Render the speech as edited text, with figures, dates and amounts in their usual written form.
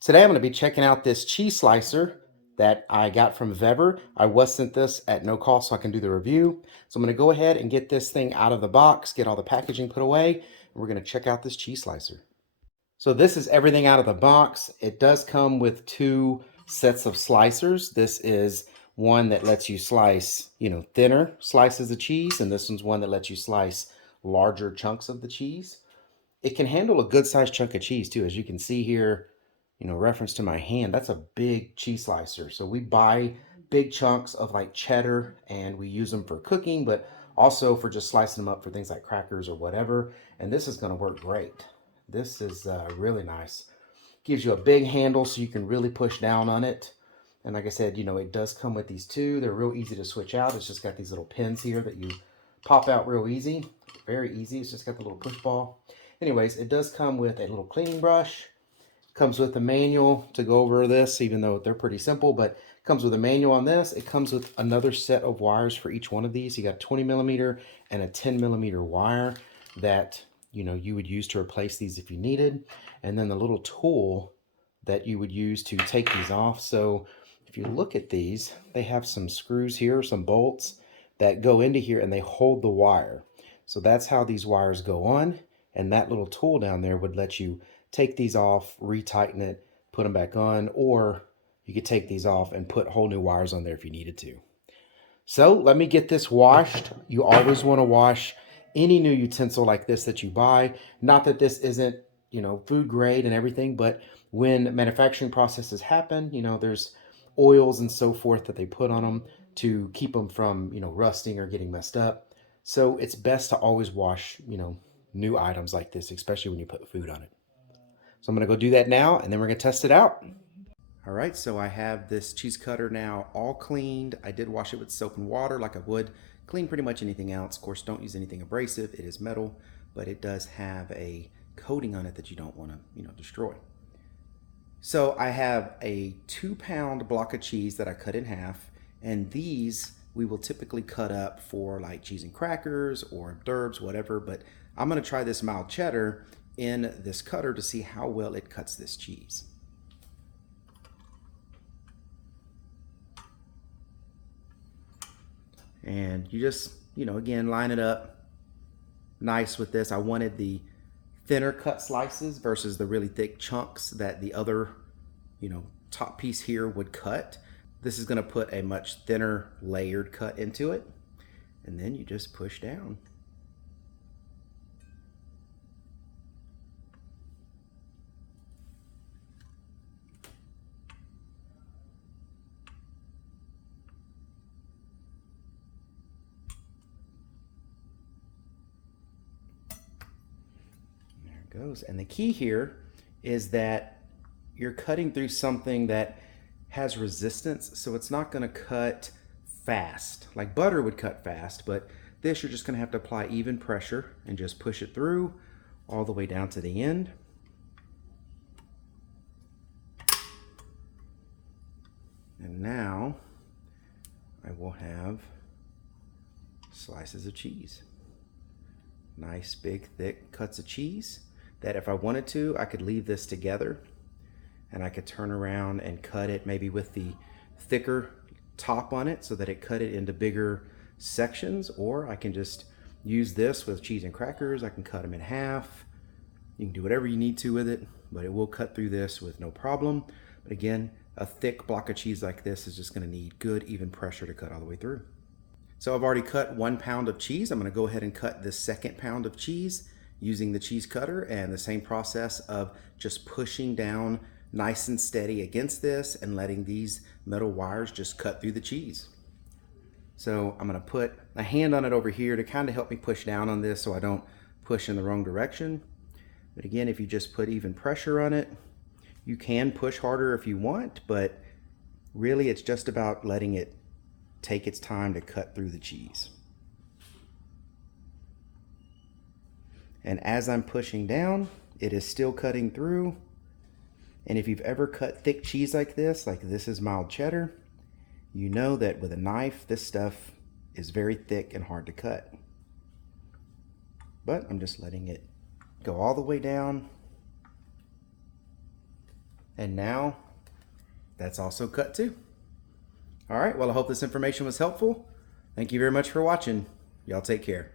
Today I'm going to be checking out this cheese slicer that I got from Vevor. I was sent this at no cost so I can do the review. So I'm going to go ahead and get this thing out of the box, get all the packaging put away, and we're going to check out this cheese slicer. So this is everything out of the box. It does come with two sets of slicers. This is one that lets you slice, thinner slices of cheese, and this one's one that lets you slice larger chunks of the cheese. It can handle a good sized chunk of cheese too. As you can see here, reference to my hand, that's a big cheese slicer. So we buy big chunks of like cheddar and we use them for cooking, but also for just slicing them up for things like crackers or whatever. And this is going to work great. This is really nice. Gives you a big handle so you can really push down on it. And like I said, it does come with these two. They're real easy to switch out. It's just got these little pins here that you pop out real easy. Very easy. It's just got the little push ball. Anyways, it does come with a little cleaning brush. Comes with a manual to go over this, even though they're pretty simple, but comes with a manual on this. It comes with another set of wires for each one of these. You got a 20 millimeter and a 10 millimeter wire that you would use to replace these if you needed. And then the little tool that you would use to take these off. So if you look at these, they have some screws here, some bolts that go into here and they hold the wire. So that's how these wires go on. And that little tool down there would let you take these off, retighten it, put them back on, or you could take these off and put whole new wires on there if you needed to. So let me get this washed. You always want to wash any new utensil like this that you buy. Not that this isn't, food grade and everything, but when manufacturing processes happen, there's oils and so forth that they put on them to keep them from, rusting or getting messed up. So it's best to always wash, new items like this, especially when you put food on it. So I'm going to go do that now, and then we're going to test it out. All right, so I have this cheese cutter now all cleaned. I did wash it with soap and water like I would clean pretty much anything else. Of course, don't use anything abrasive. It is metal, but it does have a coating on it that you don't want to, destroy. So I have a 2-pound block of cheese that I cut in half, and these we will typically cut up for like cheese and crackers or d'oeuvres, whatever, but I'm going to try this mild cheddar in this cutter to see how well it cuts this cheese. And you just, again, line it up nice with this. I wanted the thinner cut slices versus the really thick chunks that the other, top piece here would cut. This is going to put a much thinner layered cut into it. And then you just push down. There it goes. And the key here is that you're cutting through something that has resistance, so it's not going to cut fast. Like butter would cut fast, but this you're just going to have to apply even pressure and just push it through all the way down to the end. And now I will have slices of cheese. Nice big thick cuts of cheese that if I wanted to, I could leave this together and I could turn around and cut it maybe with the thicker top on it so that it cut it into bigger sections, or I can just use this with cheese and crackers. I can cut them in half. You can do whatever you need to with it, but it will cut through this with no problem. But again, a thick block of cheese like this is just going to need good even pressure to cut all the way through. So I've already cut 1 pound of cheese. I'm going to go ahead and cut the 2nd pound of cheese using the cheese cutter, and the same process of just pushing down nice and steady against this and letting these metal wires just cut through the cheese. So I'm going to put a hand on it over here to kind of help me push down on this so I don't push in the wrong direction. But again, if you just put even pressure on it, you can push harder if you want, but really it's just about letting it take its time to cut through the cheese. And as I'm pushing down, it is still cutting through. And if you've ever cut thick cheese like this is mild cheddar, you know that with a knife, this stuff is very thick and hard to cut. But I'm just letting it go all the way down And now that's also cut too. All right, well, I hope this information was helpful. Thank you very much for watching. Y'all take care.